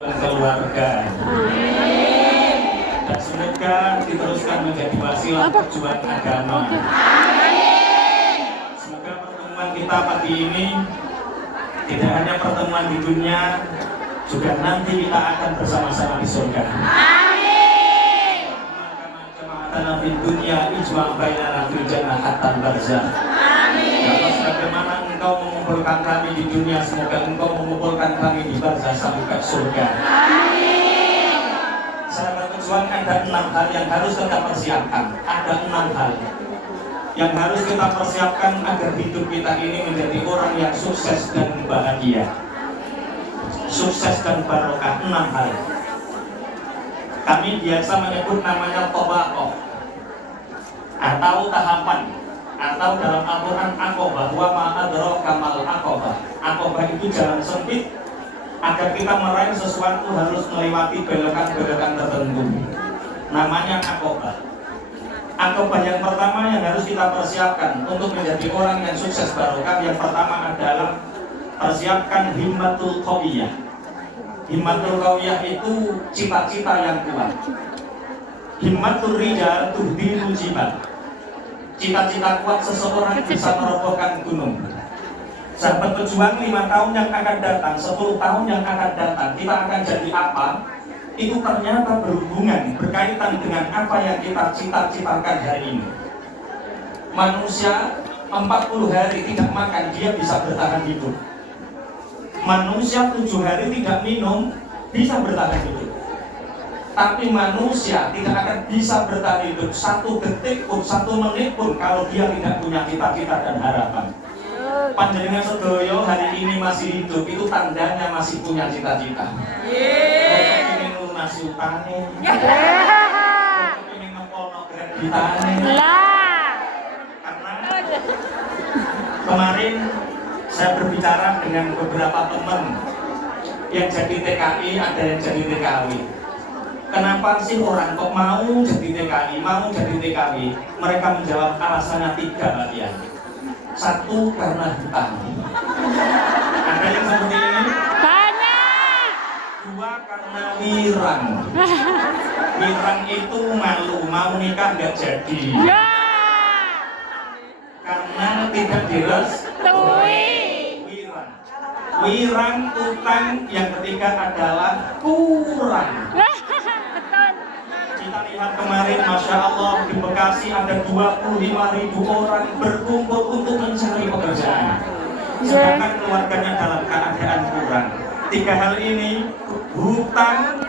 keluarga. Dan semoga diteruskan menjadi wasilah perjuangan agama. Semoga pertemuan kita pagi ini tidak hanya pertemuan di dunia, juga nanti kita akan bersama-sama di surga. Karena di dunia ijma' bainana fil jannah hatta barzakh. Kalau sebagaimana engkau mengumpulkan kami di dunia, semoga engkau mengumpulkan kami di barzakh sampai ke surga. Sahabat pejuang, ada 6 hal yang harus kita persiapkan. Ada 6 hal yang harus kita persiapkan agar hidup kita ini menjadi orang yang sukses dan bahagia, sukses dan barokah. 6 hal. Kami biasa menyebut namanya tobaqoh atau tahapan, atau dalam Al-Quran aqobah. Wa ma adraka mal aqobah. Aqobah itu jalan sempit agar kita meraih sesuatu harus melewati belokan-belokan tertentu. Namanya aqobah. Aqobah yang pertama yang harus kita persiapkan untuk menjadi orang yang sukses barokah, yang pertama adalah persiapkan himmatul qawiyah. Himmatul qawiyah itu cita-cita yang kuat. Himmatul rijal tuhdinul jibal. Cita-cita kuat seseorang bisa merobohkan gunung. Sahabat pejuang, 5 tahun yang akan datang, 10 tahun yang akan datang, kita akan jadi apa? Itu ternyata berhubungan, berkaitan dengan apa yang kita cita-citakan hari ini. Manusia 40 hari tidak makan, dia bisa bertahan hidup. Manusia 7 hari tidak minum, bisa bertahan hidup. Tapi manusia tidak akan bisa bertahan hidup 1 detik pun, 1 menit pun kalau dia tidak punya cita-cita dan harapan. Panjenengan sedoyo hari ini masih hidup, itu tandanya masih punya cita-cita. Ingin lunasi utane, ingin ngepono kreditane. Karena kemarin saya berbicara dengan beberapa teman yang jadi TKI, ada yang jadi TKW. Kenapa sih orang kok mau jadi TKI, mau jadi TKW? Mereka menjawab alasannya 3 bagian. 1, karena hutang. Ada yang seperti ini? Banyak. 2, karena wirang. Wirang itu malu, mau nikah nggak jadi. Ya. Karena tidak direstui. Wirang. Wirang, utang. Yang ketiga adalah kurang. Kita lihat kemarin, Masya Allah, di Bekasi ada 25.000 orang berkumpul untuk mencari pekerjaan, sedangkan keluarganya dalam keadaan kurang. 3 hal ini, hutang,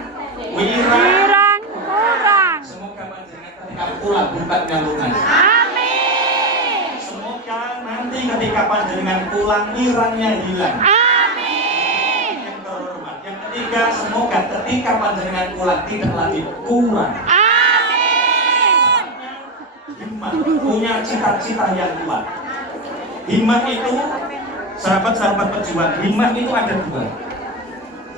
wirang, kurang. semoga panjenengan ketika pulang hutangnya lunas. Amin. Semoga nanti ketika panjenengan pulang wirangnya hilang. Amin. Yang terhormat. Yang ketiga, semoga ketika panjenengan pulang tidak lagi kurang. Amin. Himmah, punya cita-cita yang kuat. Himmah itu, sahabat-sahabat pejuang, himmah itu ada 2.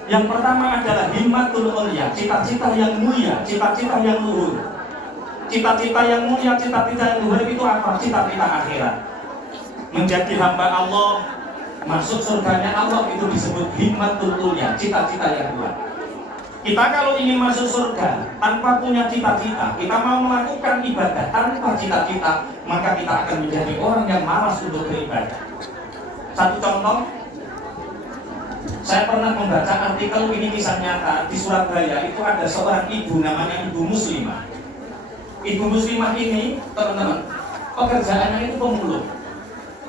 Yang pertama adalah himmatul ulya, cita-cita yang mulia, cita-cita yang luhur. Cita-cita yang mulia, cita-cita yang luhur itu apa? Cita-cita akhirat. Menjadi hamba Allah, masuk surganya Allah, itu disebut himmatul ulya, cita-cita yang kuat. Kita kalau ingin masuk surga tanpa punya cita-cita, kita mau melakukan ibadah tanpa cita-cita, maka kita akan menjadi orang yang malas untuk beribadah. Satu contoh, saya pernah membaca artikel, ini kisah nyata, di Surabaya itu ada seorang ibu namanya Ibu Muslimah. Ibu Muslimah ini, teman-teman, pekerjaannya itu pemulung.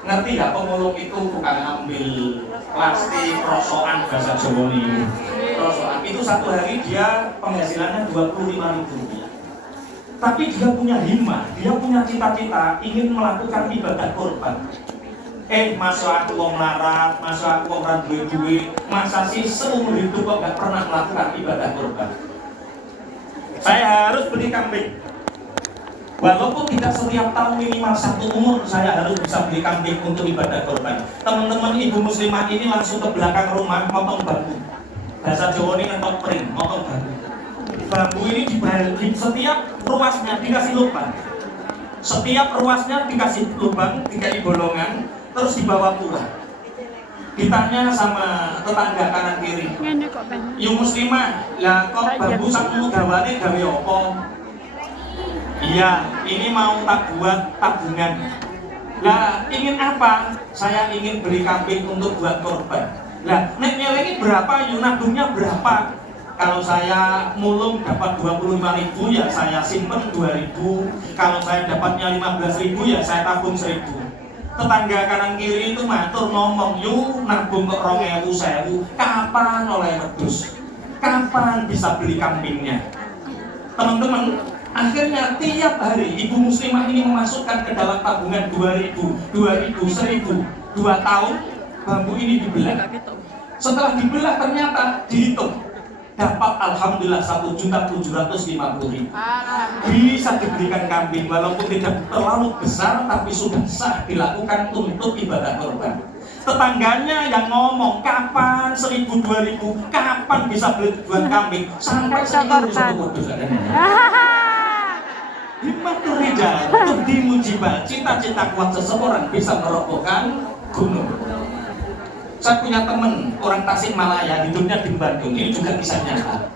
Ngerti ya, pemulung itu bukan ambil plastik, rosokan, bahasa Jawa ini. Rosokan itu 1 hari dia penghasilannya 25.000 rupiah. Tapi dia punya himmah, dia punya cita-cita ingin melakukan ibadah kurban. Masa aku wong larat, masa aku wong ra duwe, masa sih seumur hidup kok gak pernah melakukan ibadah kurban. Saya harus beli kambing. Walaupun tidak setiap tahun, minimal 1 umur saya harus bisa beli kambing untuk ibadah kurban. Teman-teman Ibu Muslimah ini langsung ke belakang rumah motong bambu. Bahasa Jawa ini ngentot pring, motong bambu. Bambu ini dibalik, setiap ruasnya dikasih lubang. Setiap ruasnya dikasih lubang, dikasih bolongan, terus dibawa pulang. Ditanya sama tetangga kanan kiri, Ini kok banyak. "Yu muslimah, lah kok bambu sakmu gawane gawe apa?" "Iya, ini mau tak buat tabungan." "Lah, ingin apa?" "Saya ingin beli kambing untuk buat korban." "Lah, nek nyelengi berapa yu? Nabungnya berapa?" "Kalau saya mulung dapat 25.000 ya saya simpen 2.000. Kalau saya dapatnya 15.000 ya saya tabung 1.000. Tetangga kanan kiri itu matur ngomong, "Yu nabung kok 2.000 kapan oleh wedhus? Kapan bisa beli kambingnya?" Teman-teman, akhirnya tiap hari ibu muslimah ini memasukkan ke dalam tabungan 2.000, 2.000, 1.000. 2 tahun bambu ini dibelah. Setelah dibelah ternyata dihitung dapat alhamdulillah 1.750.000. Bisa diberikan kambing walaupun tidak terlalu besar tapi sudah sah dilakukan untuk ibadah korban. Tetangganya yang ngomong, "Kapan 1.000, 2.000, kapan bisa beli buat kambing?" Sampai sekarang himmatul rijal tuhdi mujibal, cita-cita kuat seseorang bisa merobohkan gunung. Saya punya teman orang Tasikmalaya, hidupnya di Bandung. Ini juga kisah nyata.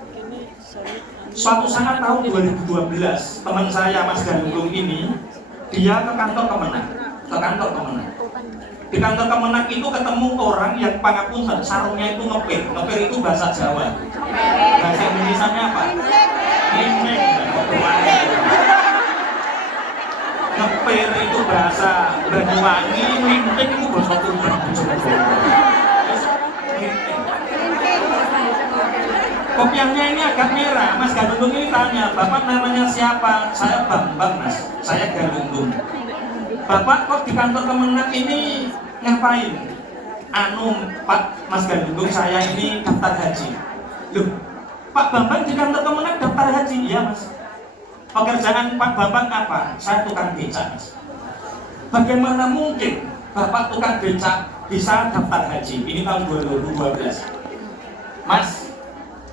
Suatu saat tahun 2012, teman saya Mas Galunggung ini, dia ke kantor Kemenang. Di kantor Kemenang itu ketemu orang yang pangapunten, sarungnya itu ngepir. Ngepir itu bahasa Jawa. Bahasa Indonesianya apa? Ngimeng. Ngepir itu bahasa Banyuwangi, ngimeng itu bahasa Tuban. Kopiahnya ini agak merah. Mas Galunggung ini tanya, "Bapak namanya siapa?" "Saya Bambang, Mas. Saya Galunggung." "Bapak kok di kantor Kemenang ini ngapain?" Pak Mas Galunggung, saya ini daftar haji." "Loh, Pak Bambang di kantor Kemenang daftar haji?" "Iya, Mas." "Pekerjaan Pak Bambang apa?" "Saya tukang becak, Mas." "Bagaimana mungkin Bapak tukang becak bisa daftar haji?" Ini tahun 2012. "Mas,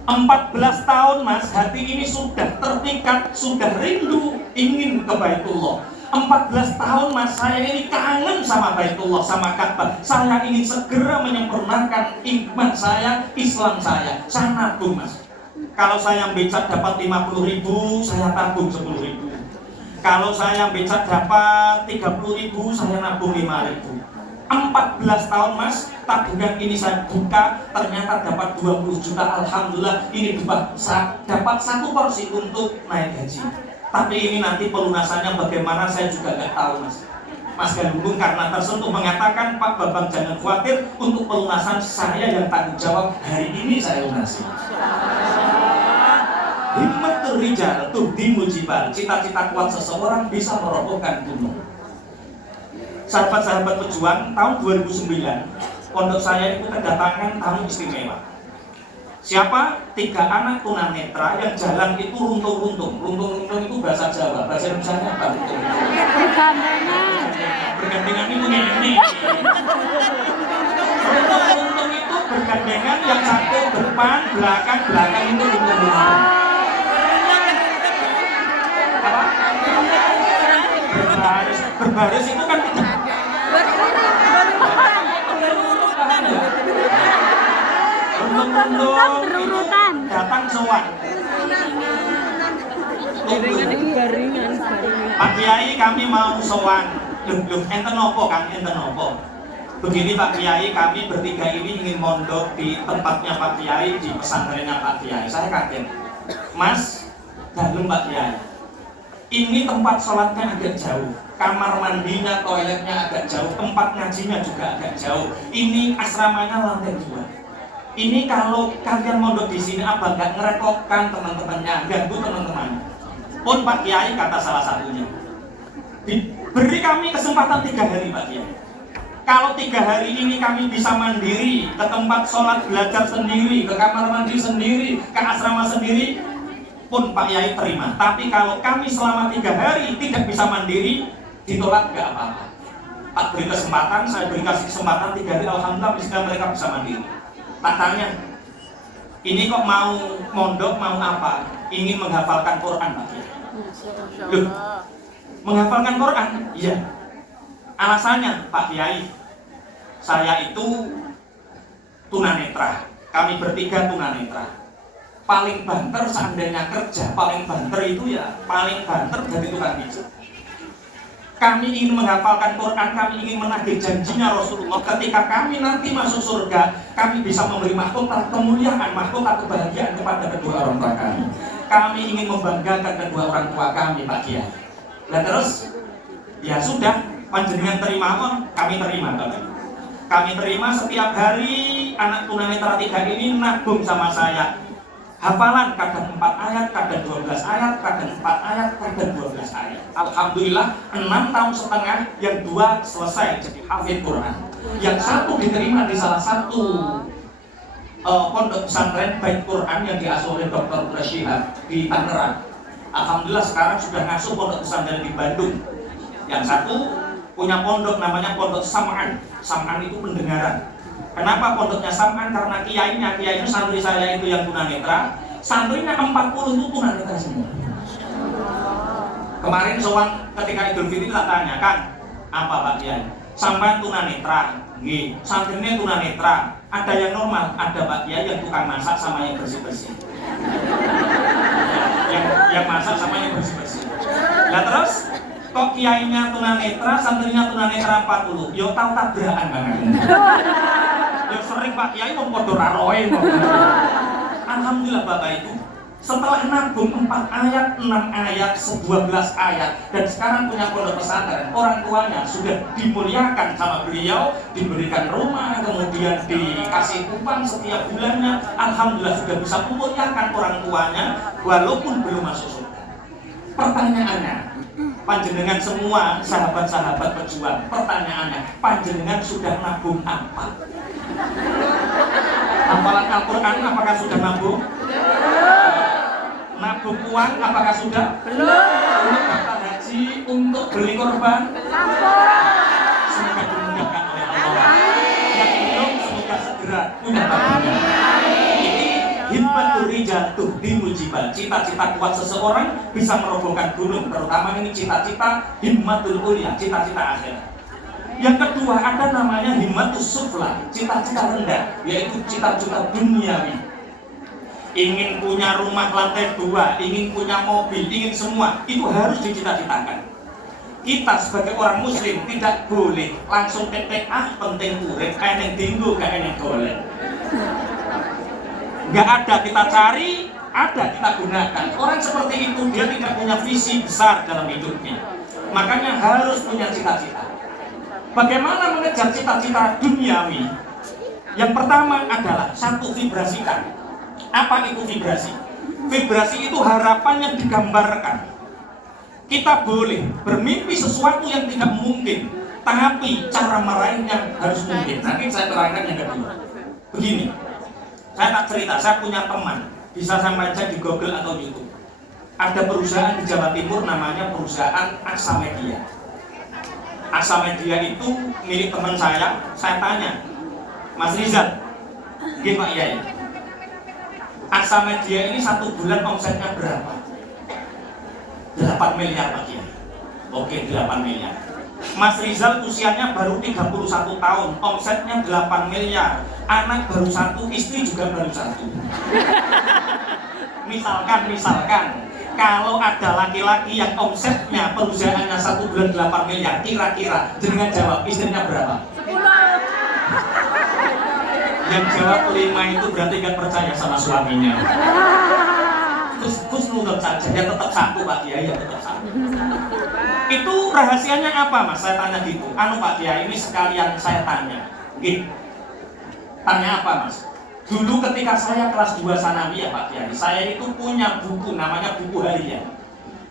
14 tahun Mas, hati ini sudah terpikat, sudah rindu ingin ke Baitullah. 14 tahun Mas, saya ini kangen sama Baitullah, sama Ka'bah. Saya ingin segera menyempurnakan iman saya, Islam saya. Saya nabung, Mas. Kalau saya becak dapat 50.000, saya tabung 10.000. Kalau saya becak dapat 30.000, saya nabung 5.000. 14 tahun Mas, tabungan ini saya buka, ternyata dapat 20 juta. Alhamdulillah, ini dapat 1 porsi untuk naik haji. Tapi ini nanti pelunasannya bagaimana saya juga nggak tahu, Mas. Mas Galunggung karena tersentuh mengatakan, "Pak Bambang jangan khawatir, untuk pelunasan saya yang tanggung jawab, hari ini saya lunasi." Himmatul rijal tuhdi mujibal, cita-cita kuat seseorang bisa merobohkan gunung. Sahabat-sahabat pejuang, tahun 2009 pondok saya itu kedatangan tamu istimewa. Siapa? 3 anak tunanetra yang jalan itu runtung-runtung. Runtung-runtung itu bahasa Jawa, bahasa Indonesia apa? Bergandengan itu ini. Runtung-runtung itu bergandengan, yang satu depan, belakang itu runtung-runtung. Apa? Berbaris itu kan tidak berurutan. Datang sowan. "Pak Kiai, kami mau sowan." Loh, enten opo Kang? Enten opo? "Begini Pak Kiai, kami bertiga ini ingin mondok di tempatnya Pak Kiai, di pesantrennya Pak Kiai." Saya kaget. "Mas, dalem Pak Kiai. Ini tempat sholatnya agak jauh, kamar mandinya, toiletnya agak jauh, tempat ngajinya juga agak jauh. Ini asramanya lantai 2. Ini kalau kalian mondok di sini apa nggak ngerepotkan teman-temannya, ganggu teman-teman?" "Pun Pak Kiai," kata salah satunya, "beri kami kesempatan 3 hari Pak Kiai. Kalau 3 hari ini kami bisa mandiri, ke tempat sholat belajar sendiri, ke kamar mandi sendiri, ke asrama sendiri, pun Pak Kiai terima. Tapi kalau kami selama 3 hari tidak bisa mandiri, ditolak nggak apa-apa. Tak beri kesempatan, saya beri kasih kesempatan 3 hari, alhamdulillah bisa mereka bisa mandiri." Tak tanya, "Ini kok mau mondok, mau apa?" "Ingin menghafalkan Quran Pak Kiai." "Loh, menghafalkan Quran?" "Iya." "Alasannya Pak Kiai, saya itu tunanetra. Kami bertiga tunanetra. Paling banter seandainya kerja, paling banter itu ya paling banter jadi tukang pijat. Kami ingin menghafalkan Quran, kami ingin menagih janjinya Rasulullah. Ketika kami nanti masuk surga, kami bisa memberi mahkota kemuliaan, mahkota kebahagiaan kepada kedua orang tua kami. Kami ingin membanggakan kedua orang tua kami, Pak Kiai. Dan terus, ya sudah, panjenengan terima apa? Kami terima, Bapak. Kami terima setiap hari anak tunanetra 3 ini nabung sama saya. Hafalan kadang 4 ayat, kadang 12 ayat, kadang 4 ayat, kadang 12 ayat. Alhamdulillah 6 tahun setengah, yang 2 selesai jadi hafid Quran. Yang 1 diterima di salah satu pondok pesantren Bait Quran yang diasuh oleh Dr. Syihab di Tangerang. Alhamdulillah sekarang sudah ngasuh pondok pesantren di Bandung. Yang 1 punya pondok namanya Pondok Sam'an. Sam'an itu pendengaran. Kenapa pondoknya Sam'an? Karena kiainya santri saya itu yang tunanetra, santrinya 40 itu tunanetra semua. Kemarin soal ketika Idul Fitri tak tanya, kan apa Pak Kiai? Sampai tunanetra, nggih. Santrinya tunanetra. Ada yang normal, ada Pak Kiai yang tukang masak sama yang bersih-bersih. yang masak sama yang bersih-bersih. Nah terus kok kiainya tunanetra, santrinya tunanetra 40. Yo tahu tabrakan Bang. Yo sering Pak Kiai mau padha raroe. Alhamdulillah Bapak Ibu. Setelah nabung 4 ayat, 6 ayat, 12 ayat, dan sekarang punya pondok pesantren, orang tuanya sudah dimuliakan sama beliau, diberikan rumah, kemudian dikasih upah setiap bulannya. Alhamdulillah sudah bisa memuliakan orang tuanya, walaupun belum masuk surga. Pertanyaannya, panjenengan semua sahabat-sahabat pejuang, pertanyaannya, panjenengan sudah nabung apa? Hafalan Al-Quran apakah sudah nabung? Nabung uang apakah sudah? Belum. Untuk daftar haji, untuk beli korban? Semoga dimudahkan oleh Allah. Yang belum semoga segera punya tabungan. Ini himmatul rijal tuhdi mujibal. Cita-cita kuat seseorang bisa merobohkan gunung. Terutama ini cita-cita himmatul ulia, cita-cita akhirat. Yang kedua ada namanya himmatus sufla, cita-cita rendah, yaitu cita-cita duniawi. Ingin punya rumah lantai 2, ingin punya mobil, ingin semua, itu harus dicita-citakan. Kita sebagai orang muslim tidak boleh langsung tetek penting urip, kayak dinggo, kayak golek. Nggak ada, kita cari, ada kita gunakan. Orang seperti itu dia tidak punya visi besar dalam hidupnya. Makanya harus punya cita-cita. Bagaimana mengejar cita-cita duniawi? Yang pertama adalah satu, vibrasikan. Apa itu vibrasi? Vibrasi itu harapan yang digambarkan. Kita boleh bermimpi sesuatu yang tidak mungkin, tapi cara meraihnya harus mungkin. Nanti saya terangkan yang kedua. Begini, saya tak cerita, saya punya teman, bisa saya baca di Google atau YouTube. Ada perusahaan di Jawa Timur namanya perusahaan Aksa Media. Aksa Media itu milik teman saya tanya, Mas Rizal, gimana ya? Aksa Media ini 1 bulan omsetnya berapa? 8 miliar Pak Kiai. Oke, 8 miliar. Mas Rizal usianya baru 31 tahun, omsetnya 8 miliar. Anak baru 1, istri juga baru 1. Misalkan kalau ada laki-laki yang omsetnya perusahaannya 1 bulan 8 miliar, kira-kira jenengan jawab istrinya berapa? 10. Yang jawab 5 itu berarti gak percaya sama suaminya. Terus nurut saja, ya tetap 1 Pak Kiai, ya tetap 1. Itu rahasianya apa Mas? Saya tanya gitu. Pak Kiai, ini sekalian saya tanya. Gitu. Tanya apa Mas? Dulu ketika saya kelas 2 sanawiyah Pak Kiai, saya itu punya buku namanya buku harian.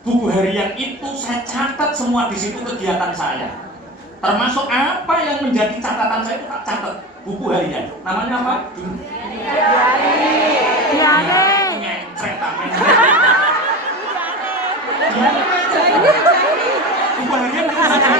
Buku harian itu saya catat semua di situ kegiatan saya. Termasuk apa yang menjadi catatan saya itu tak catat. Buku harian, namanya apa? Buku harian itu saja.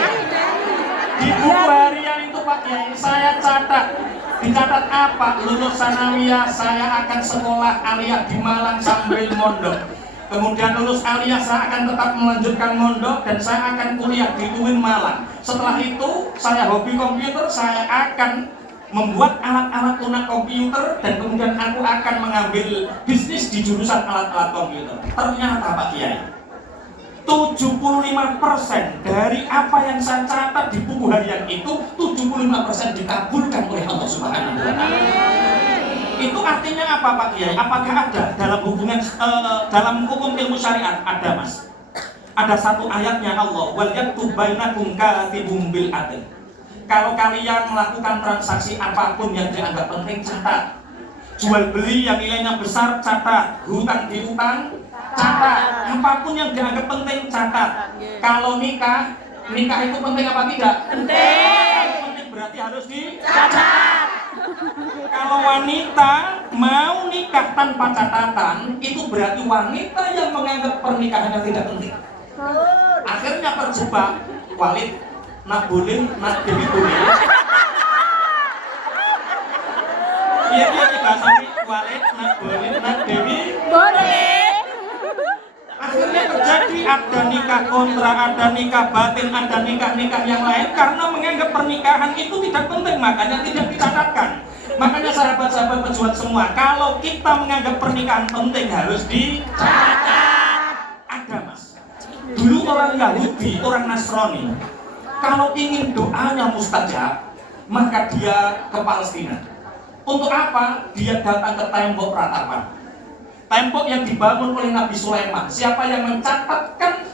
Di buku harian itu Pak Kiai, saya catat. Dicatat apa? Lulus sanawiyah saya akan sekolah aliyah di Malang sambil mondok. Kemudian lulus aliyah saya akan tetap melanjutkan mondok dan saya akan kuliah di UIN Malang. Setelah itu saya hobi komputer, saya akan membuat alat-alat lunak komputer, dan kemudian aku akan mengambil bisnis di jurusan alat-alat komputer. Ternyata Pak Kiai, 75% dari apa yang saya catat di buku harian itu 75% dikabulkan oleh Allah Subhanahu wa Ta'ala. Itu artinya apa Pak Kiai? Apakah ada dalam hubungan dalam hukum ilmu syariat? Ada Mas. Ada satu ayatnya Allah, wal yaktub bainakum katibum bil adl. Kalau kalian melakukan transaksi apapun yang dianggap penting, catat. Jual beli yang nilainya besar, catat. Hutang piutang, catat. Apapun yang dianggap penting, catat. Kalau nikah itu penting apa tidak? Penting. Kalau penting berarti harus dicatat. Kalau wanita mau nikah tanpa catatan, itu berarti wanita yang menganggap pernikahannya tidak penting. Akhirnya terjebak. Walid, nak boleh, nak dewi boleh. Iya bahasa Walid, nak boleh, nak dewi Boleh. akhirnya terjadi ada nikah kontra, ada nikah batin, ada nikah-nikah yang lain karena menganggap pernikahan itu tidak penting, makanya tidak dicatatkan. Makanya sahabat-sahabat pejuang semua, kalau kita menganggap pernikahan penting harus dicatat. Ada Mas, dulu orang Yahudi, orang Nasrani, kalau ingin doanya mustajab, maka dia ke Palestina. Untuk apa? Dia datang ke tembok ratapan. Tembok yang dibangun oleh Nabi Sulaiman. Siapa yang mencatatkan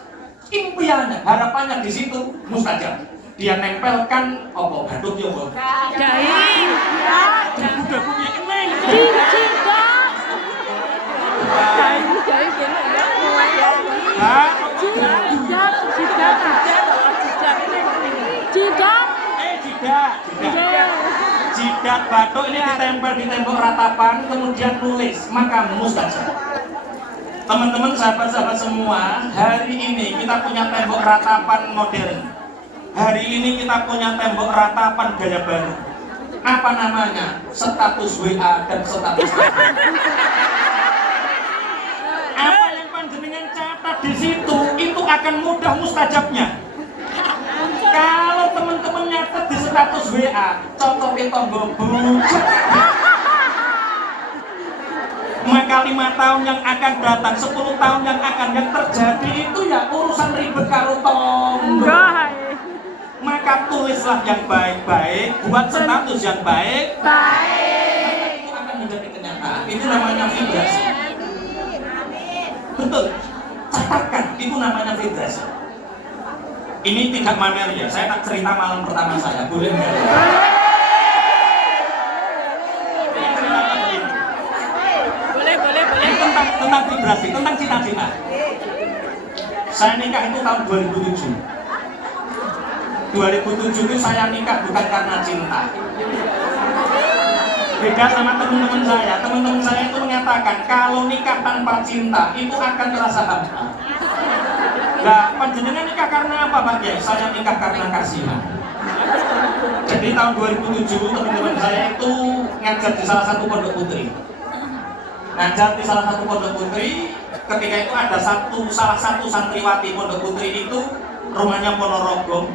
impiannya, harapannya di situ mustajab. Dia nempelkan batu ya Bu. Jahit. Udah punya keneng. Jika. Jidat batu ini ditempel di tembok ratapan, kemudian tulis, maka mustajab. Teman-teman, sahabat-sahabat semua, hari ini kita punya tembok ratapan modern. Hari ini kita punya tembok ratapan gaya baru. Apa namanya? Status WA dan status Facebook. Apa yang panjenengan catat di situ itu akan mudah mustajabnya. Kalau teman-teman nyatet di status WA, cocokin tombol bujuk. Maka 5 tahun yang akan datang, 10 tahun yang akan yang terjadi itu ya urusan ribet karo tombol. Maka tulislah yang baik-baik, buat status yang baik-baik. Itu akan menjadi kenyataan. Itu namanya vibrasi. Betul. Catatkan, itu namanya vibrasi. Ini tidak mamer ya, saya tak cerita malam pertama saya, boleh nggak? Boleh. Ini tentang vibrasi, tentang cita-cita. Saya nikah itu tahun 2007. 2007 itu saya nikah bukan karena cinta. Beda sama teman-teman saya. Teman-teman saya itu mengatakan kalau nikah tanpa cinta itu akan terasa hampa. Nah, panjenengan nikah karena apa Pak Kiai? Saya nikah karena kasihan. Jadi tahun 2007 teman-teman saya itu ngajar di salah satu pondok putri. Ngajar di salah satu pondok putri, ketika itu ada salah satu santriwati pondok putri itu rumahnya Ponorogo.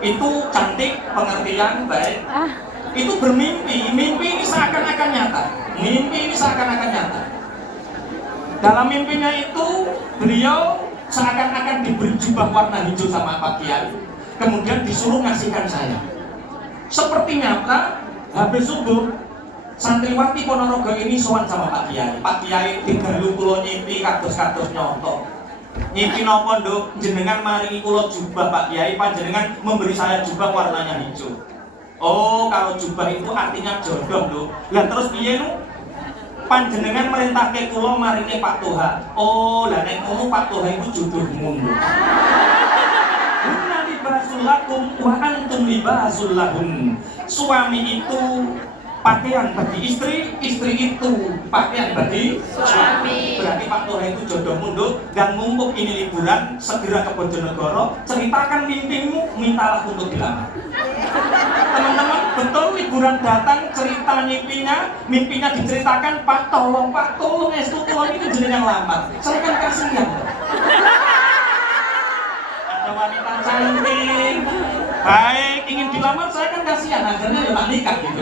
Itu cantik, pengertian, baik. Itu bermimpi, mimpi ini seakan-akan nyata. Dalam mimpinya itu beliau seakan-akan diberi jubah warna hijau sama Pak Kiai, kemudian disuruh ngasihkan saya. Seperti nyata, habis subuh santriwati Ponorogo ini sowan sama Pak Kiai. Pak Kiai digalu kula nyimpi kados-kados nyontok. Nyimpi napa nduk, jenengan maringi kula jubah Pak Kiai, panjenengan memberi saya jubah warnanya hijau. Oh, kalau jubah itu artinya jodoh lho. Lah terus piye nu? Panjenengan merintahke kula maringi Pak Toha. Oh, lah nek ngono Pak Toha itu jodohmu lho. Hunna libasul lakum wa antum libasul lahum. Suami itu pakaian bagi istri, istri itu pakaian bagi suami. Berarti Pak Toha itu jodoh mundur. Dan mumpung ini liburan, segera ke Bojonegoro, ceritakan mimpimu, mintalah untuk dilamar. Teman-teman, betul liburan datang, cerita mimpinya diceritakan, Pak tolong estu kula itu jenengan lamar. Saya kan kasihan. Ada wanita cantik, Baik, ingin dilamar saya kan kasihan, akhirnya ya tak nikah gitu.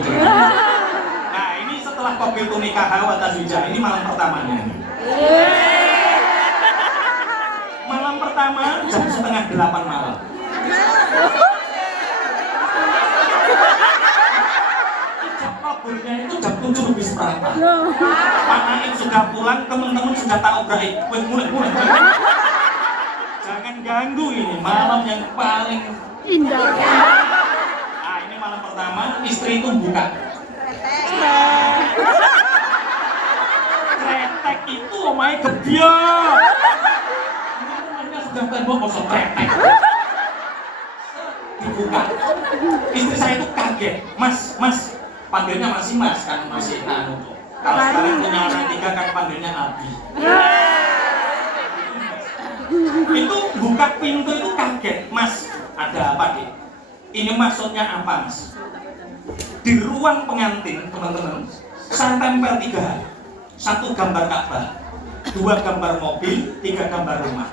Nah ini setelah kopi itu nikah wa tazwija, ini malam pertamanya. Malam pertama jam 7:30 malam. Jam kaburnya itu jam 7:04. Pak Naim sudah pulang, teman-teman sudah tak obrai. Mulai. Jangan ganggu ini malam yang paling Indah. Nah ini malam pertama, istri itu buka. Kretek itu omai gebyok. Rumahnya sudah tembok kosong kretek. Dibuka. Istri saya itu kaget. Mas, panggilnya masih mas kan, masih anu. Kalau sekarang punya anak 3 kan panggilnya Abi. Itu buka pintu itu kaget. Mas, ada apa nih? Ini maksudnya apa mas? Di ruang pengantin teman-teman, saya tempel 3 hal. 1 gambar Ka'bah, 2 gambar mobil, 3 gambar rumah.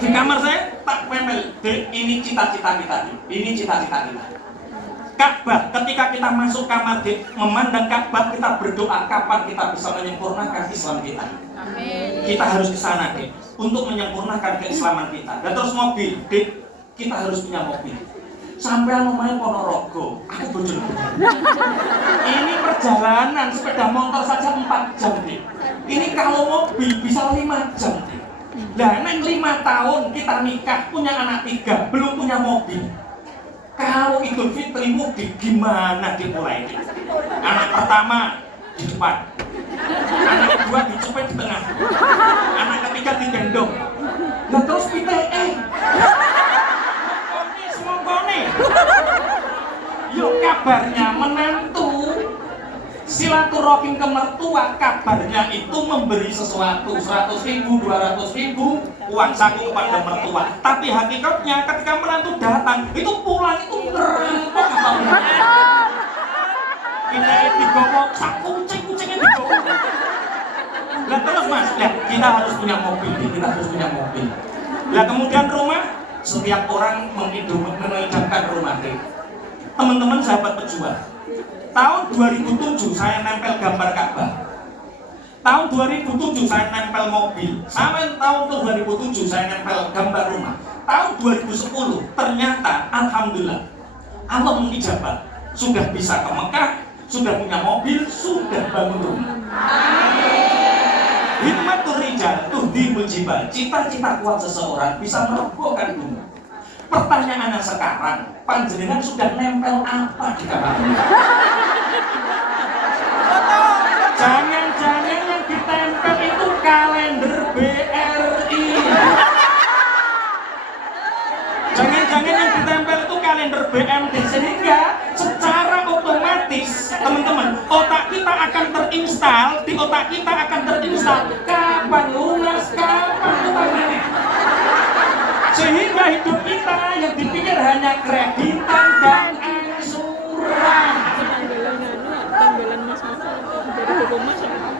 Di kamar saya tak tempel. Ini cita-cita kita. Ini cita-cita kita. Ka'bah, ketika kita masuk kamar memandang Ka'bah, kita berdoa kapan kita bisa menyempurnakan Islam kita. Amin. Kita harus ke sana, Dek, untuk menyempurnakan keislaman kita. Dan terus mobil, Dek, kita harus punya mobil. Sampai lumayan Ponorogo, aku bodoh. Ini perjalanan sepeda motor saja 4 jam, Dek. Ini kalau mobil bisa 5 jam, Dek. Nah, 5 tahun kita nikah, punya anak 3, belum punya mobil. Kalau Idul Fitri mudik gimana dimulai? Anak pertama di depan, anak kedua dicepet di tengah, anak ketiga digendong. Nah terus kita semongkone. Yuk kabarnya menantu silaturahim ke mertua, kabarnya itu memberi sesuatu 100.000, 200.000 uang saku kepada mertua. Tapi hakikatnya ketika menantu datang itu pulang itu ngerampok apa kita digowo sak kucing-kucingnya digowo. Lah terus mas, ya kita harus punya mobil, Lah kemudian rumah, setiap orang mengidamkan rumah. Teman-teman sahabat pejuang, tahun 2007 saya nempel gambar Ka'bah. Tahun 2007 saya nempel mobil. Sampai tahun 2007 saya nempel gambar rumah. Tahun 2010 ternyata alhamdulillah Allah mengijabah. Sudah bisa ke Mekah, sudah punya mobil, sudah bangun rumah. Himmatur rijal tuhdimul jibal. Cita-cita kuat seseorang bisa merobohkan gunung. Pertanyaannya sekarang, panjenengan sudah nempel apa di kamarnya? Jangan-jangan yang ditempel itu kalender BRI. Jangan-jangan yang ditempel itu kalender BMD, sehingga secara otomatis teman-teman otak kita akan terinstal, di otak kita akan terinstal kapan lunas, kapan utangnya. Sehingga hidup kita yang dipikir hanya kreditan dan angsuran.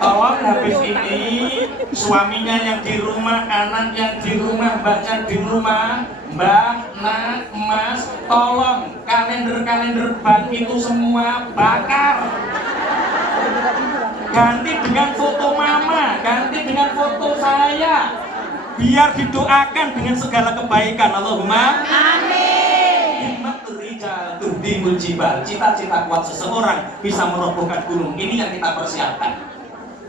Tolong habis ini suaminya yang di rumah, anak yang di rumah, mbaknya di rumah, mbak, nak, emas, tolong kalender-kalender bank itu semua bakar. Ganti dengan foto mama, ganti dengan foto saya. Biar didoakan dengan segala kebaikan. Allahumma amin. Himmatur rijal tuhdimul jibal. Cita-cita kuat seseorang bisa merobohkan gunung. Ini yang kita persiapkan.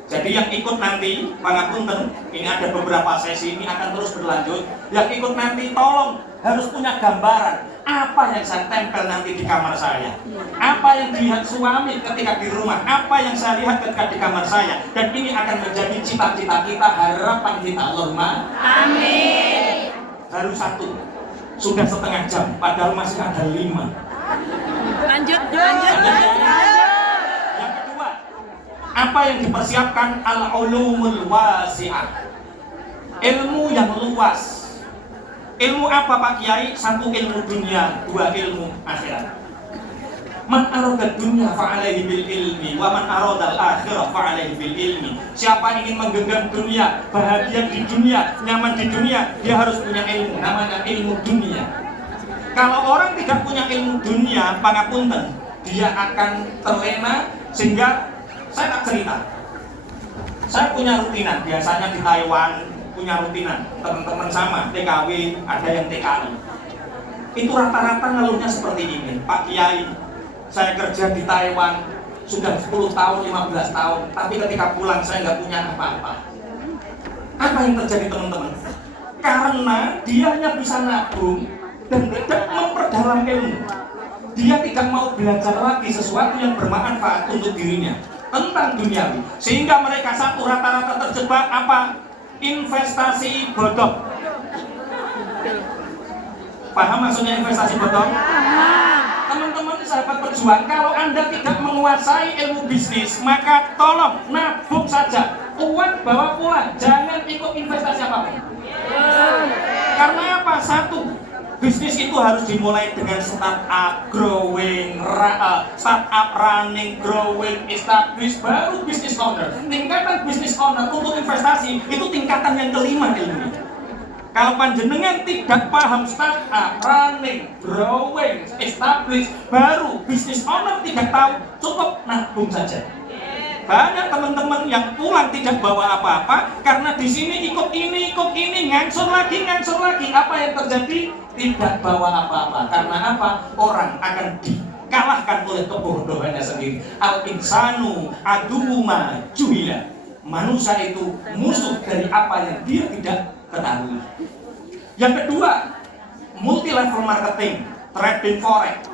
Jadi yang ikut nanti, pangapunten, ini ada beberapa sesi, ini akan terus berlanjut. Yang ikut nanti tolong harus punya gambaran apa yang saya tempel nanti di kamar saya, apa yang dilihat suami ketika di rumah, apa yang saya lihat ketika di kamar saya. Dan ini akan menjadi cita-cita kita, harapan kita. Allahumma amin. Baru 1, sudah setengah jam, padahal masih ada 5. Lanjut. Yang kedua, apa yang dipersiapkan? Al-ulumul wasi'ah, ilmu yang luas. Ilmu apa Pak Kiai? 1 ilmu dunia, 2 ilmu akhirat. Man arada dunya fa'alaihi bil ilmi wa man arada al-akhirah fa'alaihi bil ilmi. Siapa ingin menggenggam dunia, bahagia di dunia, nyaman di dunia, dia harus punya ilmu, namanya ilmu dunia. Kalau orang tidak punya ilmu dunia, pangapunten, dia akan terlena. Sehingga saya tak cerita. Saya punya rutinan, biasanya di Taiwan punya rutinan, teman-teman sama, TKW, ada yang TKI. Itu rata-rata ngeluhnya seperti ini, Pak Kiai, saya kerja di Taiwan sudah 10 tahun, 15 tahun, tapi ketika pulang saya nggak punya apa-apa. Apa yang terjadi teman-teman? Karena dia hanya bisa nabung dan tidak memperdalam ilmu. Dia tidak mau belajar lagi sesuatu yang bermanfaat untuk dirinya tentang duniawi, sehingga mereka satu rata-rata terjebak apa? Investasi bodong. Paham maksudnya investasi bodong? Teman-teman sahabat berjuang, kalau Anda tidak menguasai ilmu bisnis, maka tolong nabung saja, uang bawa pulang, jangan ikut investasi apapun. Karena apa? Satu, bisnis itu harus dimulai dengan startup, growing, startup, running, growing, establish, baru business owner. Tingkatan business owner untuk investasi itu tingkatan yang kelima ilmunya. Kalau panjenengan tidak paham startup, running, growing, establish, baru business owner tidak tahu, cukup nabung saja. Banyak teman-teman yang pulang tidak bawa apa-apa karena di sini ikut ini, ngangsur lagi. Apa yang terjadi? Tidak bawa apa-apa. Karena apa? Orang akan dikalahkan oleh kebodohannya sendiri. Al-insanu aduwwuma juhila. Manusia itu musuh dari apa yang dia tidak ketahui. Yang kedua, multi level marketing, trading forex.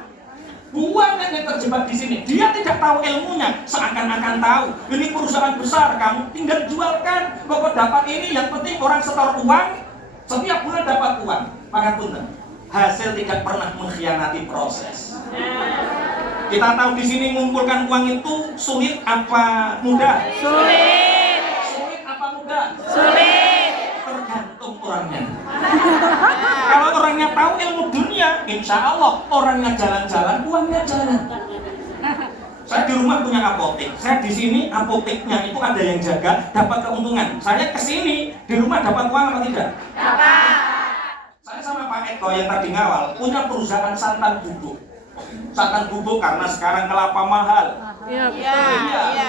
Banyak yang terjebak di sini. Dia tidak tahu ilmunya, seakan-akan tahu. Ini perusahaan besar, kamu tinggal jualkan. Kok dapat ini, yang penting orang setor uang, setiap bulan dapat uang. Pangapunten, hasil tidak pernah mengkhianati proses. Kita tahu di sini mengumpulkan uang itu sulit apa mudah? Sulit. Sulit apa mudah? Sulit. Tergantung orangnya. Kalau orangnya tahu ilmu dunia, insya Allah orangnya jalan-jalan, uangnya jalan. Saya di rumah punya apotek. Saya di sini apoteknya itu ada yang jaga, dapat keuntungan. Saya kesini di rumah dapat uang apa tidak? Dapat. Saya sama Pak Eko yang tadi ngawal punya perusahaan santan bubuk. Santan bubuk karena sekarang kelapa mahal. Iya.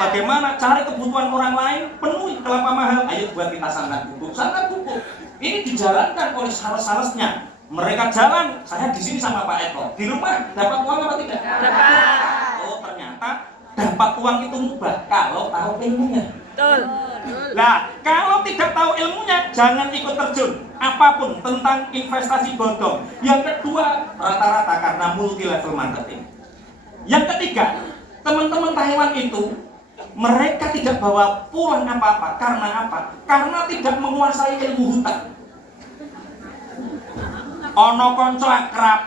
Bagaimana cari kebutuhan orang lain penuhi kelapa mahal? Ayo buat kita santan bubuk. Santan bubuk ini dijalankan oleh sales-salesnya. Mereka jalan, saya di sini sama Pak Eko. Di rumah dapat uang apa tidak? Dapat. Oh ternyata dapat uang itu mudah kalau tahu ilmunya. Betul. Nah, kalau tidak tahu ilmunya, jangan ikut terjun apapun tentang investasi bodong. Yang kedua, rata-rata karena multi level marketing. Yang ketiga, teman-teman Taiwan itu mereka tidak bawa pulang apa-apa. Karena apa? Karena tidak menguasai ilmu hutang. Ono konco akrab,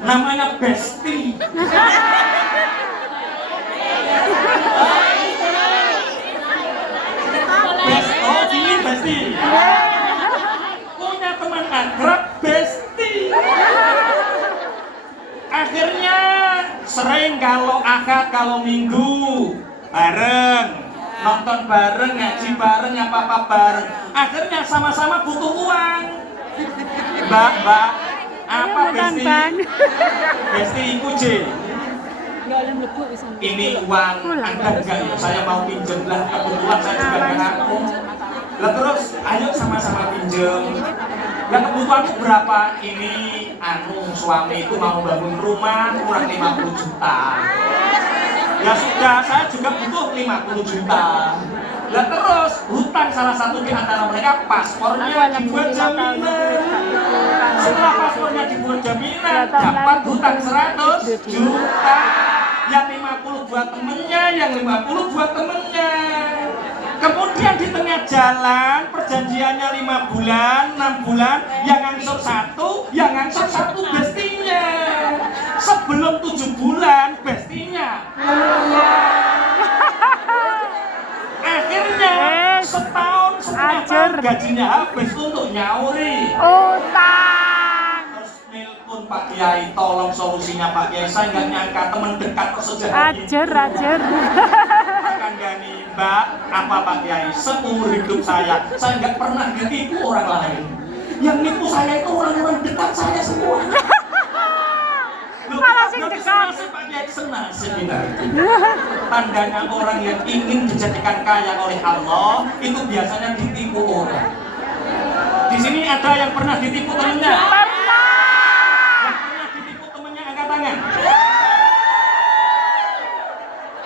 namanya Besti. Oh, ini Besti. Punya teman akrab Besti. Akhirnya sering kalau akad, kalau minggu bareng, nonton bareng, ngaji bareng, apa-apa bareng. Akhirnya sama-sama butuh uang. Mbak, apa Besti? Besti J. Ini uang Anda enggak ya? Saya mau pinjam lah, kebetulan saya juga ngaku. Lah terus, ayo sama-sama pinjam. Lah kebutuhanmu berapa? Ini suami itu mau bangun rumah kurang 50 juta. Ya sudah, saya juga butuh 50 juta. Lah terus, hutang salah satu di antara mereka paspornya dibuat jaminan. Setelah paspornya dibuat jaminan, dapat hutang 100 juta. Yang 50 buat temennya, yang 50 buat temennya. Kemudian di tengah jalan, perjanjiannya 5 bulan, 6 bulan, yang ngangsur satu bestinya. Sebelum 7 bulan, bestinya. Akhirnya setahun gajinya habis untuk nyauri Utang. terus nelpon Pak Kiai, tolong solusinya Pak Kiai, saya nggak nyangka teman dekat sejarah Ajar. akan gani Mbak. Apa Pak Kiai, seumur hidup saya nggak pernah ditipu orang lain. Yang nipu saya itu orang-orang dekat saya semua. Malah sing dekat. Senasib Pak Kiai, senasib kita. Tandanya orang yang ingin dijadikan kaya oleh Allah itu biasanya ditipu orang. Di sini ada yang pernah ditipu temannya? Pernah. Yang pernah ditipu temannya angkat tangan.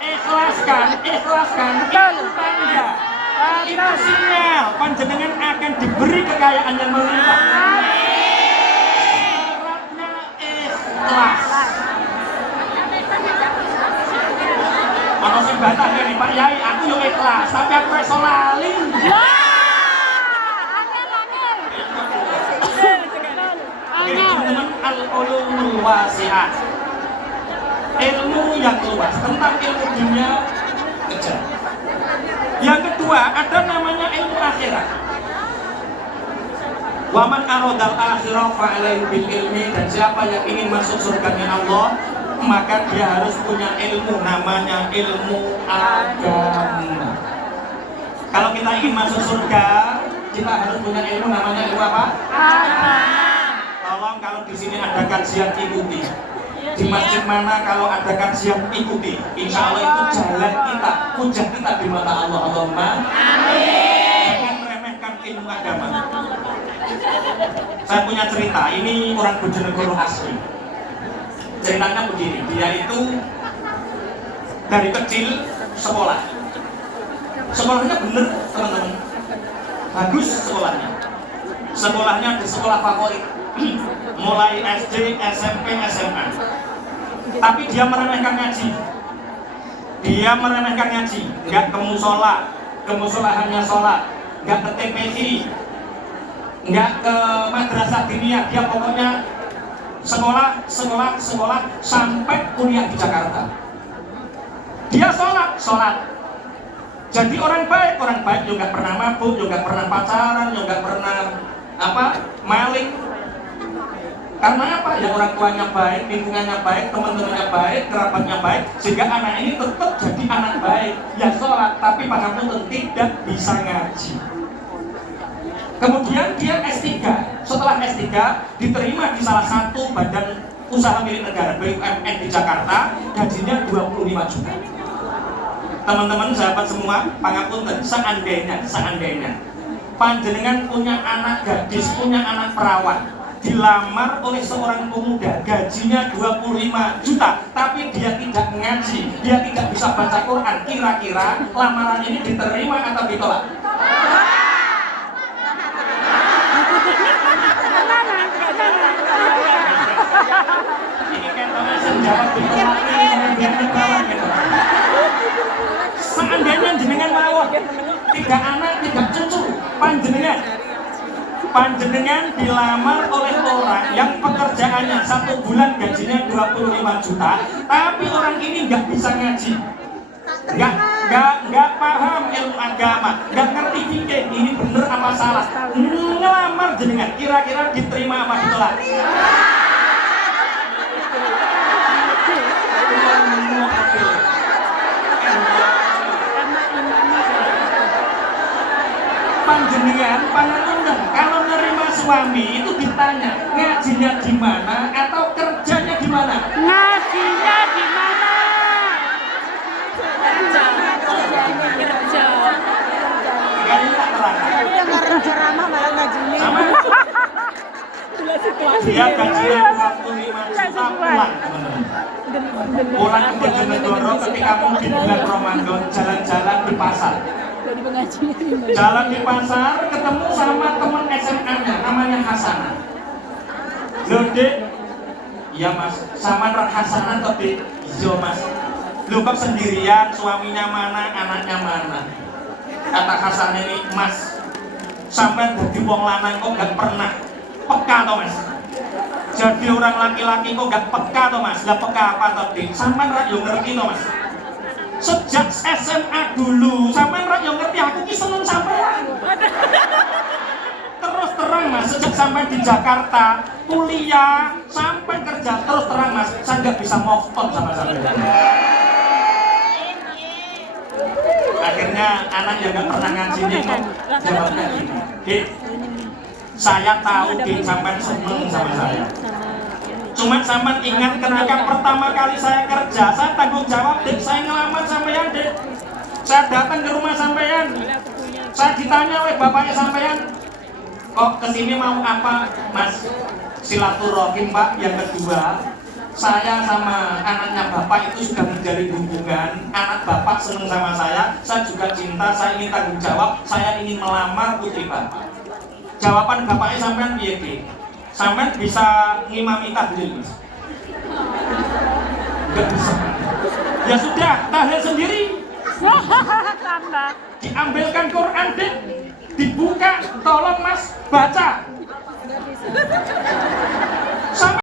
Ikhlaskan, ikhlaskan. Betul. Itu tanda. Itu Betul. sinyal panjenengan akan diberi kekayaan yang melimpah. Syaratnya ikhlas. Kalau sing bantah nih Pak Yai, aku yo ikhlas, tapi aku iso lali. Oke, teman-teman, al-ulumul wasi'ah. Ilmu yang luas tentang ilmu dunia kejar. Yang kedua, ada namanya ilmu akhirat. Waman aradal akhirah fa'alaihi bil ilmi, dan siapa yang ingin masuk surganya Allah, maka dia harus punya ilmu, namanya ilmu agama. Kalau kita ingin masuk surga, kita harus punya ilmu, namanya ilmu apa? Tolong kalau di sini ada kajian ikuti. Di masjid mana kalau ada kajian ikuti. Insya Allah itu jalan kita, hujah kita di mata Allah. Allahumma amin. Jangan meremehkan ilmu agama. Saya punya cerita, ini orang Bojonegoro asli. Ceritanya begini, dia itu dari kecil sekolah. Sekolahnya bener teman-teman, bagus sekolahnya. Sekolahnya di sekolah favorit, mulai SD, SMP, SMA. Tapi dia meremehkan ngaji. Dia meremehkan ngaji, nggak ke musola, hanya sholat, nggak ke TPI, nggak ke madrasah diniyah. Dia pokoknya sekolah sampai kuliah di Jakarta. Dia sholat. Jadi orang baik juga pernah mabuk, juga pernah pacaran, juga pernah maling. Karena apa? Ya orang tuanya baik, lingkungannya baik, teman-temannya baik, kerabatnya baik, sehingga anak ini tetap jadi anak baik. Ya sholat, tapi pangapunten tidak bisa ngaji. Kemudian dia S3. Setelah S3 diterima di salah satu badan usaha milik negara BUMN di Jakarta, gajinya 25 juta. Teman-teman sahabat semua, pangapunten, seandainya panjenengan punya anak gadis, punya anak perawan, dilamar oleh seorang pemuda, gajinya 25 juta, tapi dia tidak ngaji, dia tidak bisa baca Quran, kira-kira lamaran ini diterima atau ditolak? Ini kayaknya senjawab ditolak gitu. Seandainya jenengan mawon, tidak anak, tidak cucu, panjenengan dilamar oleh orang yang pekerjaannya 1 bulan gajinya 25 juta, tapi orang ini nggak bisa ngaji, nggak paham ilmu agama, nggak ngerti fikih ini bener apa salah, ngelamar jenengan, kira-kira diterima apa ditolak? Panjenengan pangapunten, kalau nerima suami itu ditanya ngajinya di mana atau kerjanya di mana? Ngajinya di mana? Kerja. Kalian tak terang. Udah nggak ceramah malah ngajinya. Sama. Dia gajinya 25 juta pulang, teman-teman. Pulang ke Bojonegoro ketika mungkin bulan Ramadan, jalan-jalan di pasar. Jalan di pasar ketemu sama teman SMA-nya namanya Hasanah. Loh Dek, iya Mas, sama Hasanah atau Dek? Iya Mas. Loh kok sendirian, suaminya mana, anaknya mana? Kata Hasanah ini, Mas, sampai jadi wong lanang kok gak pernah peka toh Mas? Jadi orang laki-laki kok gak peka toh Mas? Lah peka apa toh Dek? Sampai rak yo ngerti toh Mas? Sejak SMA dulu, sampai rak yang ngerti aku ki seneng sampean. Terus terang Mas, sejak sampai di Jakarta, kuliah, sampai kerja, terus terang Mas, saya nggak bisa move on sama sampean. Akhirnya anak yang nggak pernah ngaji ini jawabnya gini, Dek, Saya tahu Dik sampean seneng sama saya. Cuma sampean ingat ketika pertama kali saya kerja, saya tanggung jawab Dik, saya ngelamar sampean Dik. Saya datang ke rumah sampean. Saya ditanya oleh bapaknya sampean, kok kesini mau apa Mas? Silaturahim Pak. Yang kedua, saya sama anaknya bapak itu sudah menjalin hubungan. Anak bapak seneng sama saya juga cinta, saya ingin tanggung jawab, saya ingin melamar putri bapak. Jawaban bapaknya sampean piye Dik? Sampean bisa ngimami tahlil Mas? Enggak bisa. Ya sudah, tahlil sendiri. Tambah. Diambilkan Quran Dik, dibuka, tolong Mas baca.